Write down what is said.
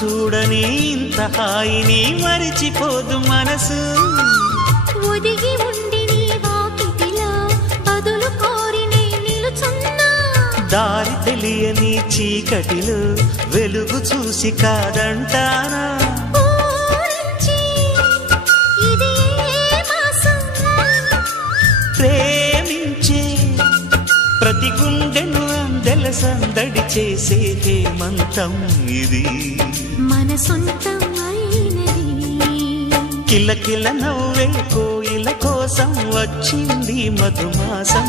చూడని ఇంత హాయిని మరిచిపోదు మనసు ఒదిగి ఉండి నీ వాకిటిలో బదులు కోరి నే నిలుచున్నా దారి తెలియని చీకటిలో వెలుగు చూసి కాదంటానా ప్రేమించే ప్రతి గుండెను అందెల సందడి చేసే హేమంతం ఇది మన సొంతం అయినది కిలకిల నవ్వే కోయిల కోసం వచ్చింది మధుమాసం